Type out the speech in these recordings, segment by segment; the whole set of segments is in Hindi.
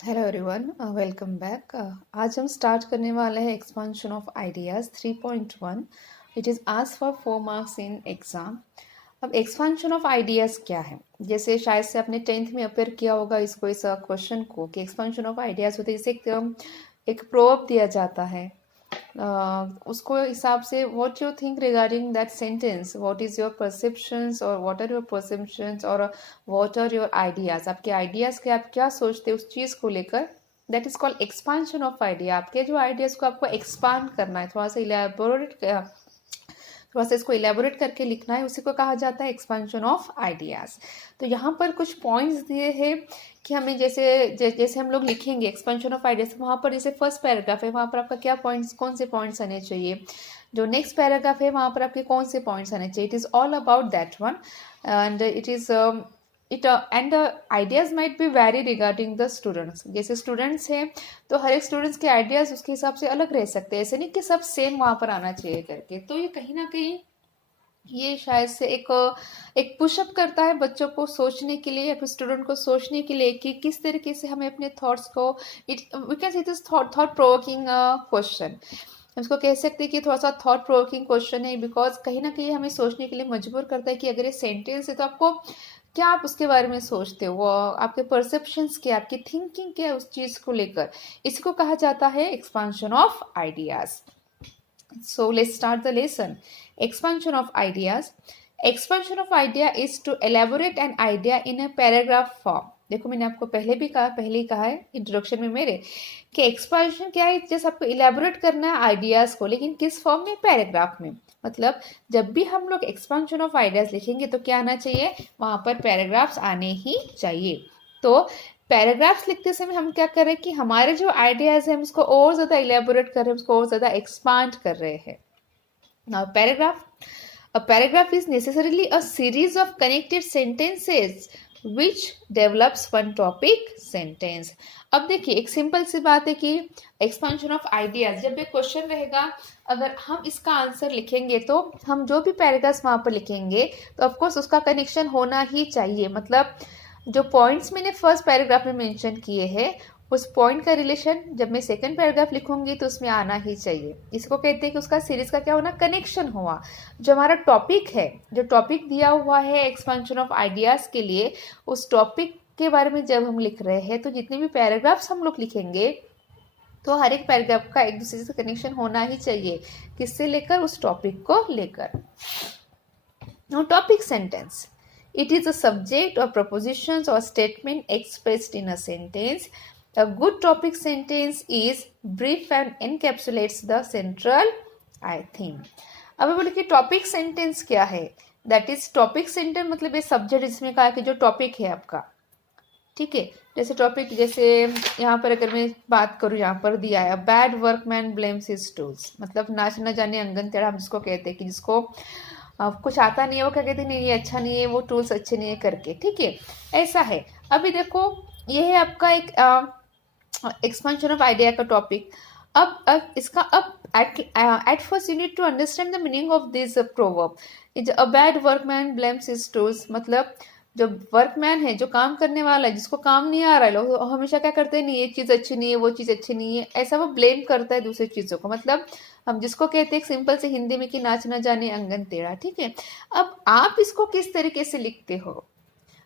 Hello everyone, welcome back. आज हम स्टार्ट करने वाले हैं expansion of ideas 3.1। It is asked for 4 marks in exam. अब एक्सपांशन ऑफ आइडियाज़ क्या है? जैसे शायद से आपने 10th में अपेयर किया होगा इसको, इस क्वेश्चन को, कि एक्सपांशन ऑफ आइडियाज़ होते हैं। जैसे एक प्रोवर्ब दिया जाता है, उसको हिसाब से what you think regarding that sentence, what is your perceptions और व्हाट आर योर परसेप्शंस और व्हाट आर योर आइडियाज, आपके आइडियाज के आप क्या सोचते हैं उस चीज को लेकर, that is called expansion of idea. आपके जो आइडियाज को आपको एक्सपांड करना है, थोड़ा सा इसको इलेबोरेट करके लिखना है, उसी को कहा जाता है एक्सपांशन ऑफ आइडियाज। तो यहाँ पर कुछ पॉइंट्स दिए हैं कि हमें जैसे हम लोग लिखेंगे एक्सपेंशन ऑफ आइडियाज, वहाँ पर जैसे फर्स्ट पैराग्राफ है, वहाँ पर आपका क्या पॉइंट्स, कौन से पॉइंट्स आने चाहिए। जो नेक्स्ट पैराग्राफ है वहाँ पर आपके कौन से पॉइंट्स आने चाहिए। It is all about that one and and ideas might be very regarding the students. जैसे स्टूडेंट्स हैं तो हर एक स्टूडेंट्स के आइडियाज उसके हिसाब से अलग रह सकते हैं, ऐसे नहीं कि सब सेम वहाँ पर आना चाहिए करके। तो ये कहीं ना कहीं ये शायद से एक पुशअप करता है बच्चों को सोचने के लिए या फिर स्टूडेंट को सोचने के लिए कि किस तरीके से हमें अपने थॉट्स को, it we can say it is thought provoking question. हम इसको कह सकते हैं कि थोड़ा सा थॉट प्रोवोकिंग क्वेश्चन है, बिकॉज कहीं ना कहीं हमें सोचने के लिए मजबूर करता है कि अगर ये सेंटेंस है तो आपको क्या, आप उसके बारे में सोचते हो, वो आपके परसेप्शंस क्या, आपकी थिंकिंग क्या है उस चीज को लेकर। इसको कहा जाता है expansion of ideas. So let's start the lesson. Expansion of ideas. Expansion of idea is to elaborate an idea in a paragraph form. देखो मैंने आपको पहले ही कहा है इंट्रोडक्शन में मेरे, कि एक्सपांशन क्या है, जैसे आपको इलेबोरेट करना है आइडियाज को, लेकिन किस फॉर्म में, पैराग्राफ में। मतलब जब भी हम लोग एक्सपांशन ऑफ आइडियाज लिखेंगे तो क्या आना चाहिए, वहां पर पैराग्राफ्स आने ही चाहिए। तो पैराग्राफ्स लिखते समय हम क्या कर रहे हैं कि हमारे जो आइडियाज हैं हम उसको और ज्यादा इलेबोरेट कर रहे हैं, उसको और ज्यादा एक्सपांड कर रहे हैं। Now a paragraph is necessarily a series of connected sentences which develops one topic sentence। अब देखिए एक सिंपल सी बात है कि एक्सपांशन ऑफ आइडियाज, जब एक क्वेश्चन रहेगा, अगर हम इसका आंसर लिखेंगे तो हम जो भी पैराग्राफ वहां पर लिखेंगे तो ऑफकोर्स उसका कनेक्शन होना ही चाहिए। मतलब जो पॉइंट्स मैंने फर्स्ट पैराग्राफ में मेंशन किए हैं उस पॉइंट का रिलेशन जब मैं सेकंड पैराग्राफ लिखूंगी तो उसमें आना ही चाहिए। इसको कहते हैं कि उसका सीरीज का क्या होना, कनेक्शन हुआ। जो हमारा टॉपिक है, जो टॉपिक दिया हुआ है एक्सपेंशन ऑफ आइडियाज के लिए, उस टॉपिक के बारे में जब हम लिख रहे हैं तो जितने भी पैराग्राफ्स हम लोग लिखेंगे तो हर एक पैराग्राफ का एक दूसरे से कनेक्शन होना ही चाहिए, किससे लेकर, उस टॉपिक को लेकर। Topic sentence, it is a subject or propositions or statement expressed in a sentence. A good topic sentence is brief and encapsulates the central theme. अब बोले कि टॉपिक सेंटेंस क्या है, दैट इज टॉपिक सेंटेंस मतलब ये सब्जेक्ट, जिसमें कहा कि जो टॉपिक है आपका, ठीक है। जैसे टॉपिक, जैसे यहाँ पर अगर मैं बात करूँ, यहाँ पर दिया है bad workman blames his tools, मतलब नाच न जाने अंगन टेढ़ा, हम जिसको कहते हैं कि जिसको कुछ आता नहीं है वो क्या कहते हैं, नहीं ये अच्छा नहीं है, वो टूल्स अच्छे नहीं है करके, ठीक है, ऐसा है। अभी देखो ये है आपका एक एक्सपेंशन ऑफ आइडिया का टॉपिक। अब इसका at first you need to understand the meaning of this proverb. A bad workman blames his tools, मतलब जो वर्कमैन है, जो काम करने वाला है, जिसको काम नहीं आ रहा है, लोग हमेशा क्या करते हैं, नहीं ये चीज़ अच्छी नहीं है, वो चीज़ अच्छी नहीं है, ऐसा वो ब्लेम करता है दूसरी चीज़ों को। मतलब हम जिसको कहते हैं सिंपल से हिंदी में कि नाच न जाने अंगन टेढ़ा, ठीक है। अब आप इसको किस तरीके से लिखते हो,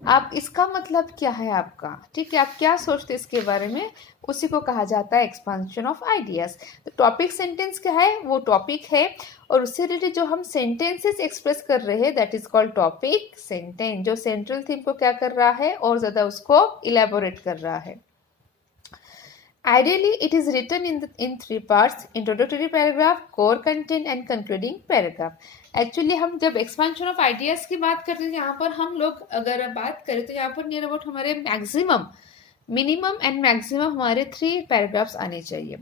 आप इसका मतलब क्या है आपका, ठीक है, आप क्या सोचते हैं इसके बारे में, उसी को कहा जाता है एक्सपांशन ऑफ आइडियाज। तो टॉपिक सेंटेंस क्या है, वो टॉपिक है और उससे रिलेटेड जो हम सेंटेंसेस एक्सप्रेस कर रहे हैं that is called topic sentence, जो सेंट्रल थीम को क्या कर रहा है और ज्यादा उसको इलेबोरेट कर रहा है। Ideally, it is written in 3 parts: introductory paragraph, core content and concluding paragraph. Actually हम जब एक्सपेंशन ऑफ आइडियाज की बात करते हैं, यहाँ पर हम लोग अगर बात करें तो यहाँ पर नियर अबाउट हमारे मिनिमम एंड मैक्सिमम हमारे 3 पैराग्राफ्स आने चाहिए।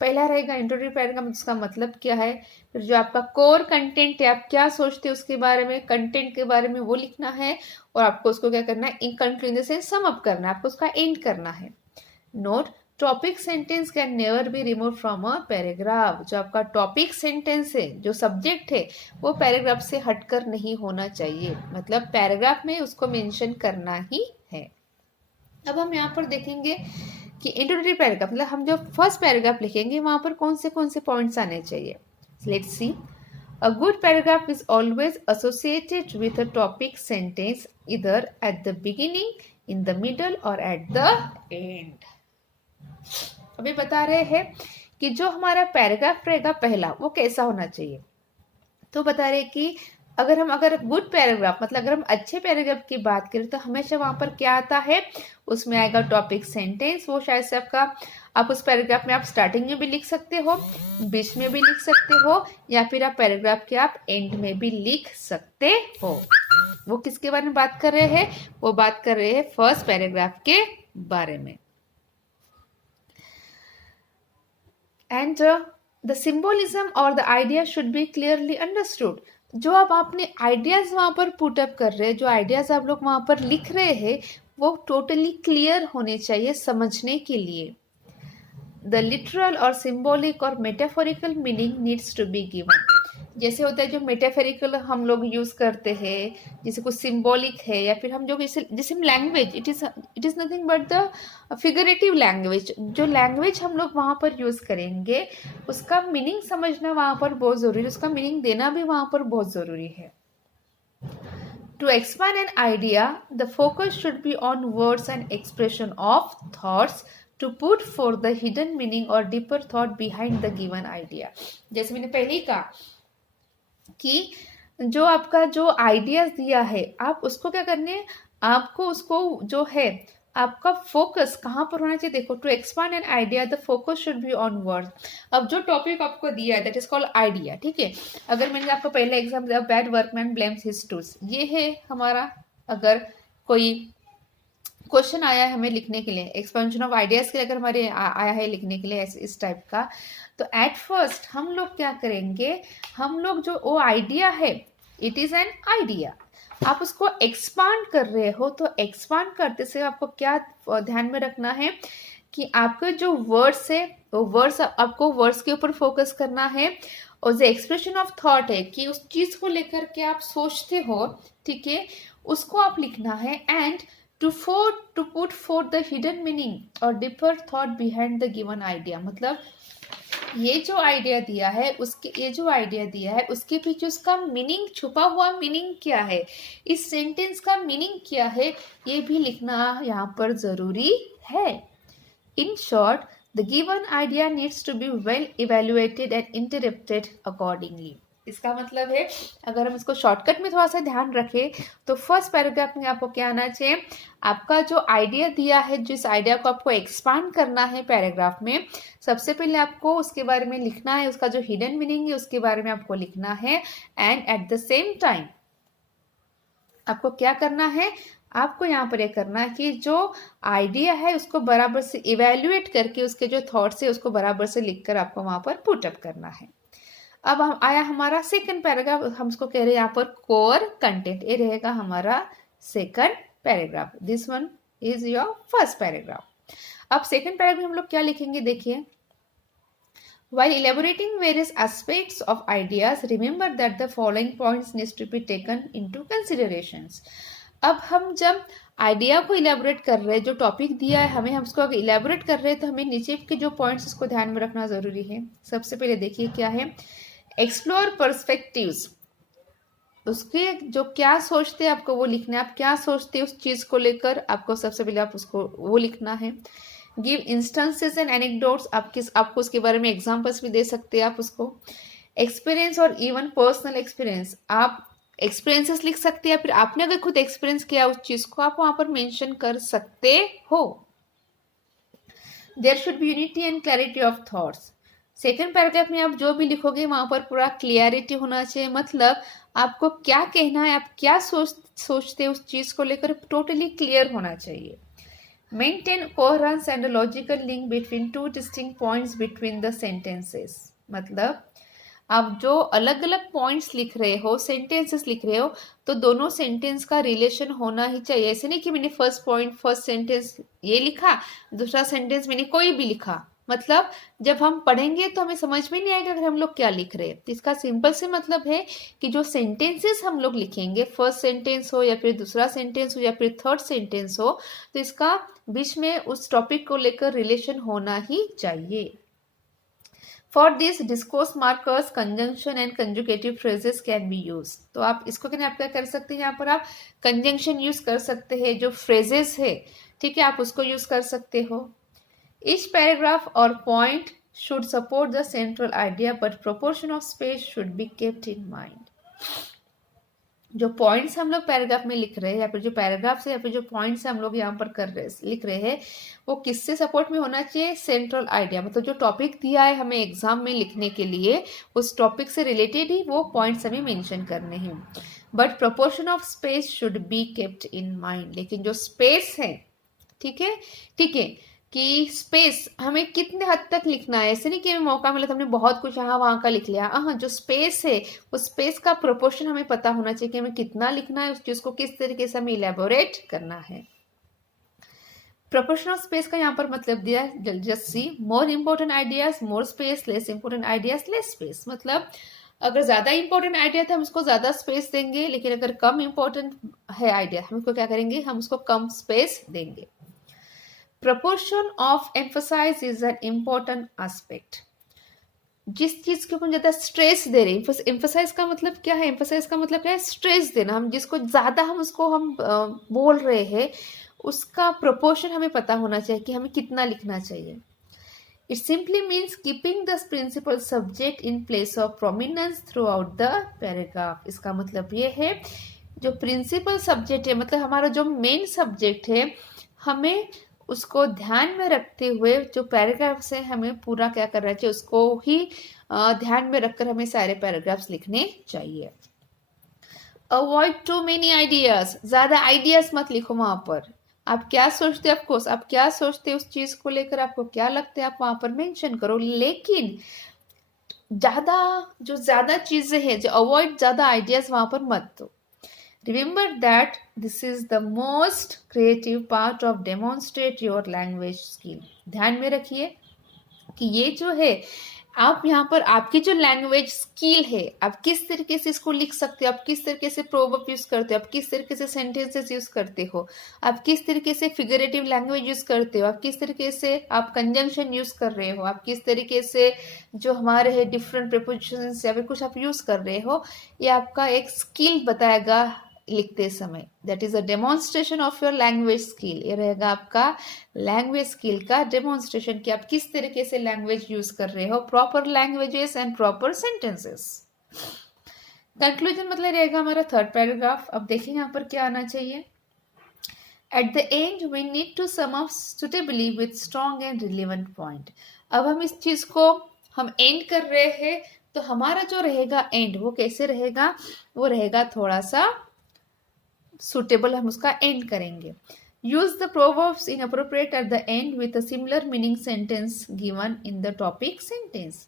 पहला रहेगा इंट्रोडक्टरी पैराग्राफ, जिसका मतलब क्या है, फिर जो आपका कोर कंटेंट है, आप क्या सोचते हैं उसके बारे में, कंटेंट के बारे में वो लिखना है, और आपको उसको क्या करना है, इन कंक्लूजन से सम अप करना है, आपको उसका एंड करना है। Note, topic sentence can never be remove from a paragraph. जो आपका टॉपिक सेंटेंस है, जो सब्जेक्ट है, वो पैराग्राफ से हटकर नहीं होना चाहिए, मतलब पैराग्राफ में उसको मेंशन करना ही है। अब हम यहाँ पर देखेंगे कि इंट्रोडक्टरी पैराग्राफ मतलब हम जो फर्स्ट पैराग्राफ लिखेंगे वहाँ पर कौन से पॉइंट्स आने चाहिए. Let's see. A good paragraph is always associated with a topic sentence either at the beginning, in the middle or at the end. अभी बता रहे हैं कि जो हमारा पैराग्राफ रहेगा पहला वो कैसा होना चाहिए. तो बता रहे कि अगर गुड पैराग्राफ मतलब अगर हम अच्छे पैराग्राफ की बात करें तो हमेशा वहां पर क्या आता है, उसमें आएगा टॉपिक सेंटेंस. वो शायद से आप उस पैराग्राफ में आप स्टार्टिंग में भी लिख सकते हो, बीच में भी लिख सकते हो, या फिर आप पैराग्राफ के आप एंड में भी लिख सकते हो. वो किसके बारे में बात कर रहे हैं, वो बात कर रहे हैं फर्स्ट पैराग्राफ के बारे में. एंड द सिंबोलिज्म और the idea should be clearly understood. जो आप अपने आइडियाज वहां पर पुटअप कर रहे हैं, जो आइडियाज आप लोग वहां पर लिख रहे हैं, वो टोटली क्लियर होने चाहिए समझने के लिए. द लिटरल और सिंबॉलिक और metaphorical meaning needs to be given. जैसे होता है जो मेटाफोरिकल हम लोग यूज करते हैं, जैसे कुछ सिंबॉलिक है, या फिर हम जो जैसे language it is nothing but the figurative language. जो लैंग्वेज हम लोग वहां पर यूज करेंगे उसका मीनिंग समझना वहां पर बहुत जरूरी है, उसका मीनिंग देना भी वहां पर बहुत जरूरी है. To expand an idea, the focus should be on words and expression of thoughts to put forth the hidden meaning or deeper thought behind the given idea. जैसे मैंने पहले ही कहा कि जो आपका जो आइडियाज दिया है आप उसको क्या करने, आपको उसको जो है आपका फोकस कहाँ पर होना चाहिए. देखो, to expand an idea the focus should be on word. अब जो टॉपिक आपको दिया है दैट इज कॉल्ड आइडिया, ठीक है. अगर मैंने आपको पहले एग्जाम दिया bad workman blames his tools, ये है हमारा. अगर कोई क्वेश्चन आया है हमें लिखने के लिए, एक्सपेंशन ऑफ आइडियाज के लिए अगर हमारे आया है लिखने के लिए इस टाइप का, तो एट फर्स्ट हम लोग क्या करेंगे, हम लोग जो वो आइडिया है इट इज एन आइडिया, आप उसको एक्सपांड कर रहे हो, तो एक्सपांड करते से आपको क्या ध्यान में रखना है कि आपके जो वर्ड्स है वो वर्ड्स आपको वर्ड्स के ऊपर फोकस करना है. और जो एक्सप्रेशन ऑफ थॉट है कि उस चीज को लेकर के आप सोचते हो, ठीक है, उसको आप लिखना है. And to put forth the hidden meaning or deeper thought behind the given idea. मतलब ये जो आइडिया दिया है उसके पीछे उसका मीनिंग, छुपा हुआ मीनिंग क्या है, इस सेंटेंस का मीनिंग क्या है, ये भी लिखना यहाँ पर जरूरी है. In short, the given idea needs to be well evaluated and interpreted accordingly. इसका मतलब है अगर हम इसको शॉर्टकट में थोड़ा सा ध्यान रखें तो फर्स्ट पैराग्राफ में आपको क्या आना चाहिए, आपका जो आइडिया दिया है, जिस आइडिया को आपको एक्सपांड करना है पैराग्राफ में, सबसे पहले आपको उसके बारे में लिखना है, उसका जो हिडन मीनिंग है उसके बारे में आपको लिखना है. And at the same time आपको क्या करना है, आपको यहाँ पर ये करना है कि जो आइडिया है उसको बराबर से इवेल्युएट करके उसके जो थॉट्स है उसको बराबर से लिखकर आपको वहां पर पुटअप करना है. अब हम आया हमारा सेकंड पैराग्राफ, हम उसको कह रहे हैं यहाँ पर कोर कंटेंट, ये रहेगा हमारा second paragraph. This one is your first paragraph. अब सेकंड पैराग्राफ हम लोग क्या लिखेंगे, देखिए. While elaborating various aspects of ideas, remember that the following points needs to be taken into considerations. अब हम जब आइडिया को इलेबोरेट कर रहे हैं, जो टॉपिक दिया है हमें, हम उसको अगर इलेबोरेट कर रहे हैं तो हमें नीचे के जो पॉइंट्स उसको ध्यान में रखना जरूरी है. सबसे पहले देखिए क्या है, एक्सप्लोर पर्सपेक्टिव्स. उसके जो क्या सोचते हैं आपको वो लिखना है, आप क्या सोचते हैं उस चीज को लेकर, आपको सबसे पहले आप उसको वो लिखना है. गिव इंस्टेंसेस एंड एनेक्डोट्स, आपको उसके बारे में एग्जांपल्स भी दे सकते हैं आप उसको. एक्सपीरियंस और इवन पर्सनल एक्सपीरियंस, आप एक्सपीरियंसेस लिख सकते हैं, फिर आपने अगर खुद एक्सपीरियंस किया उस चीज को आप वहां पर मेंशन कर सकते हो. There should be unity and clarity of thoughts. Second paragraph में आप जो भी लिखोगे वहां पर पूरा क्लियरिटी होना चाहिए, मतलब आपको क्या कहना है, आप क्या सोचते हैं उस चीज को लेकर, टोटली क्लियर होना चाहिए. Maintain coherence and logical link between two distinct points between the sentences. मतलब आप जो अलग अलग पॉइंट्स लिख रहे हो, सेंटेंसेस लिख रहे हो, तो दोनों सेंटेंस का रिलेशन होना ही चाहिए. ऐसे नहीं कि मैंने फर्स्ट सेंटेंस ये लिखा, दूसरा सेंटेंस मैंने कोई भी लिखा, मतलब जब हम पढ़ेंगे तो हमें समझ में नहीं आएगा कि हम लोग क्या लिख रहे हैं। तो इसका सिंपल से मतलब है कि जो सेंटेंसेस हम लोग लिखेंगे, फर्स्ट सेंटेंस हो या फिर दूसरा सेंटेंस हो या फिर थर्ड सेंटेंस हो, तो इसका बीच में उस टॉपिक को लेकर रिलेशन होना ही चाहिए। For this, discourse markers, conjunction and conjugative phrases can be used. तो आप इसको क्या कर सकते हैं, यहाँ पर आप conjunction यूज कर सकते हैं, जो phrases है, ठीक है, आप उसको यूज कर सकते हो। Each paragraph or point should support the central idea, but proportion of space should be kept in mind. जो पॉइंट्स हम लोग पैराग्राफ में लिख रहे हैं या फिर जो पैराग्राफ्स है या फिर जो पॉइंट्स हम लोग यहाँ पर लिख रहे हैं, वो किससे सपोर्ट में होना चाहिए, सेंट्रल आइडिया, मतलब जो टॉपिक दिया है हमें एग्जाम में लिखने के लिए, उस टॉपिक से रिलेटेड ही वो पॉइंट्स हमें मेंशन करने हैं। But proportion of space should be kept in mind, लेकिन जो स्पेस है, ठीक है, ठीक है, कि स्पेस हमें कितने हद तक लिखना है, ऐसे नहीं कि हमें मौका मिला तो हमने बहुत कुछ यहाँ वहाँ का लिख लिया। हाँ, जो स्पेस है उस स्पेस का प्रोपोर्शन हमें पता होना चाहिए कि हमें कितना लिखना है, उस चीज को किस तरीके से हमें इलेबोरेट करना है। प्रोपोर्शन ऑफ स्पेस का यहाँ पर मतलब दिया है, जस्ट सी, मोर important ideas more space, less important ideas less space. मतलब अगर ज्यादा इंपॉर्टेंट आइडिया था हम उसको ज्यादा स्पेस देंगे, लेकिन अगर कम इंपॉर्टेंट है आइडिया हम उसको क्या करेंगे, हम उसको कम स्पेस देंगे। Proportion of emphasis is an important aspect. जिस चीज के ऊपर ज्यादा स्ट्रेस दे रहे हैं, एम्फोसाइज का मतलब क्या है, एम्फोसाइज का मतलब क्या है, स्ट्रेस देना। हम जिसको ज्यादा हम उसको हम बोल रहे हैं, उसका प्रोपोर्शन हमें पता होना चाहिए कि हमें कितना लिखना चाहिए। It simply means keeping the principal subject in place of prominence throughout the paragraph. इसका मतलब ये है, जो प्रिंसिपल सब्जेक्ट है, मतलब हमारा जो मेन सब्जेक्ट है, हमें उसको ध्यान में रखते हुए जो पैराग्राफ से हमें पूरा क्या करना चाहिए, उसको ही ध्यान में रखकर हमें सारे पैराग्राफ्स लिखने चाहिए। अवॉइड टू मेनी आइडियाज, ज्यादा आइडियाज मत लिखो वहां पर। आप क्या सोचते हैं, ऑफकोर्स आप क्या सोचते हैं उस चीज को लेकर, आपको क्या लगता है, आप वहां पर मेंशन करो, लेकिन ज्यादा चीजें हैं, जो अवॉइड, ज्यादा आइडियाज वहां पर मत दो। Remember that this is the most creative part of demonstrate your language skill. ध्यान में रखिए कि ये जो है, आप यहाँ पर आपकी जो लैंग्वेज स्किल है, आप किस तरीके से इसको लिख सकते हो, आप किस तरीके से प्रोवर्ब यूज करते हो, आप किस तरीके से सेंटेंसेस यूज करते हो, आप किस तरीके से फिगरेटिव लैंग्वेज यूज करते हो, आप किस तरीके से आप कंजंक्शन यूज कर रहे हो, आप किस तरीके से जो हमारे है डिफरेंट प्रीपोजिशंस या फिर कुछ आप यूज कर रहे हो, ये आपका एक स्किल बताएगा लिखते समय। That is a demonstration of your language skill. ये रहेगा आपका लैंग्वेज स्किल का डेमोन्स्ट्रेशन कि आप किस तरीके से लैंग्वेज यूज कर रहे हो, proper languages and proper sentences. Conclusion मतलब रहेगा हमारा थर्ड पैराग्राफ। अब देखेंगे यहाँ पर क्या आना चाहिए। At the end we need to sum up suitably with strong and relevant point. अब हम इस चीज को हम एंड कर रहे हैं, तो हमारा जो रहेगा एंड, वो कैसे रहेगा, वो रहेगा थोड़ा सा सुटेबल, हम उसका एंड करेंगे। Use the proverbs in appropriate eight the and with a similar meaning sentence given in the topic sentence.